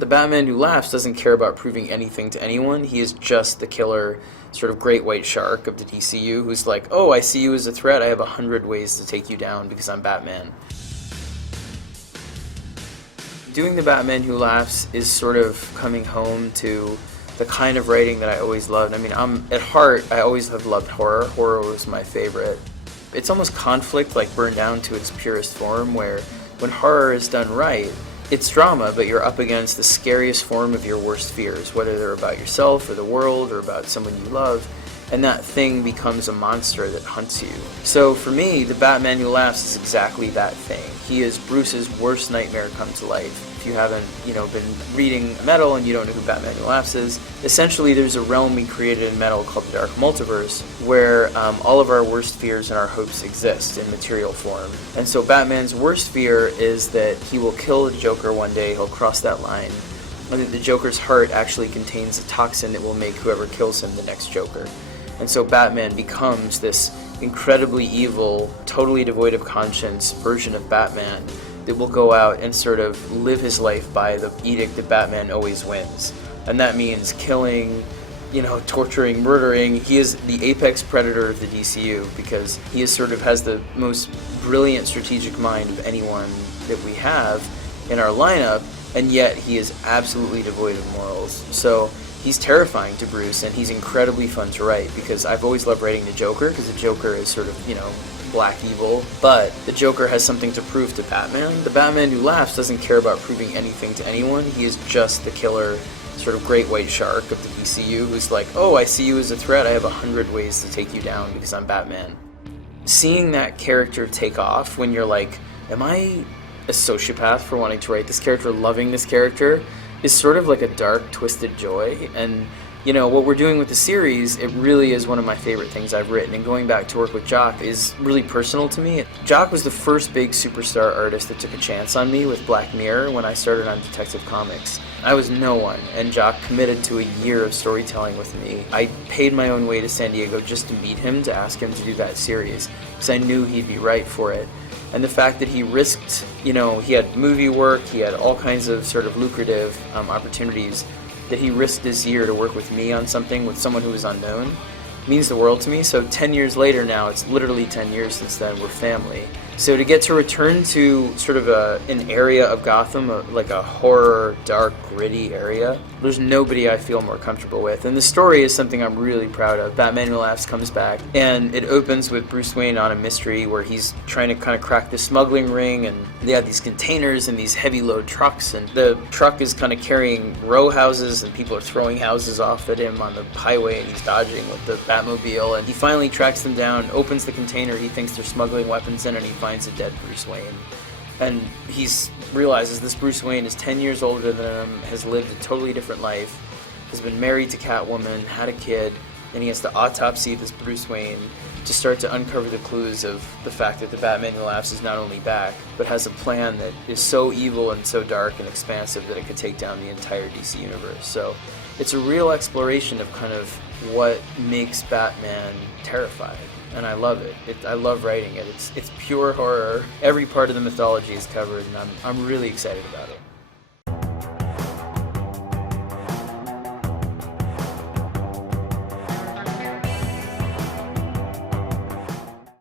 The Batman who laughs doesn't care about proving anything to anyone. He is just the killer, sort of great white shark of the DCU who's like, oh, I see you as a threat. I have 100 ways to take you down because I'm Batman. Doing the Batman who laughs is sort of coming home to the kind of writing that I always loved. I mean, at heart, I always have loved horror. Horror was my favorite. It's almost conflict, like burned down to its purest form, where when horror is done right, it's drama, but you're up against the scariest form of your worst fears, whether they're about yourself or the world or about someone you love, and that thing becomes a monster that hunts you. So for me, the Batman who laughs is exactly that thing. He is Bruce's worst nightmare come to life. If you haven't, been reading Metal and you don't know who Batman who laughs is, essentially there's a realm we created in Metal called the Dark Multiverse, where all of our worst fears and our hopes exist in material form. And so Batman's worst fear is that he will kill the Joker one day, he'll cross that line, and that the Joker's heart actually contains a toxin that will make whoever kills him the next Joker. And so Batman becomes this incredibly evil, totally devoid of conscience version of Batman that will go out and sort of live his life by the edict that Batman always wins. And that means killing, torturing, murdering. He is the apex predator of the DCU because he is sort of has the most brilliant strategic mind of anyone that we have in our lineup, and yet he is absolutely devoid of morals. So he's terrifying to Bruce, and he's incredibly fun to write because I've always loved writing the Joker because the Joker is sort of, black evil, but the Joker has something to prove to Batman. The Batman who laughs doesn't care about proving anything to anyone. He is just the killer, sort of great white shark of the DCU who's like, oh, I see you as a threat. I have 100 ways to take you down because I'm Batman. Seeing that character take off when you're like, am I a sociopath for wanting to write this character, loving this character, is sort of like a dark, twisted joy. And what we're doing with the series, it really is one of my favorite things I've written, and going back to work with Jock is really personal to me. Jock was the first big superstar artist that took a chance on me with Black Mirror when I started on Detective Comics. I was no one, and Jock committed to a year of storytelling with me. I paid my own way to San Diego just to meet him, to ask him to do that series, because I knew he'd be right for it. And the fact that he risked, he had movie work, he had all kinds of sort of lucrative opportunities, that he risked this year to work with me on something with someone who was unknown means the world to me. So 10 years later now, it's literally 10 years since then, we're family. So to get to return to sort of an area of Gotham, like a horror, dark, gritty area, there's nobody I feel more comfortable with. And the story is something I'm really proud of. Batman Who Laughs comes back, and it opens with Bruce Wayne on a mystery where he's trying to kind of crack the smuggling ring, and they have these containers and these heavy load trucks, and the truck is kind of carrying row houses, and people are throwing houses off at him on the highway, and he's dodging with the Batmobile, and he finally tracks them down, opens the container he thinks they're smuggling weapons in, and he finds a dead Bruce Wayne. And he realizes this Bruce Wayne is 10 years older than him, has lived a totally different life, has been married to Catwoman, had a kid, and he has to autopsy this Bruce Wayne to start to uncover the clues of the fact that the Batman Who Laughs is not only back, but has a plan that is so evil and so dark and expansive that it could take down the entire DC universe. So it's a real exploration of kind of what makes Batman terrifying. And I love it. I love writing it. It's pure horror. Every part of the mythology is covered, and I'm really excited about it.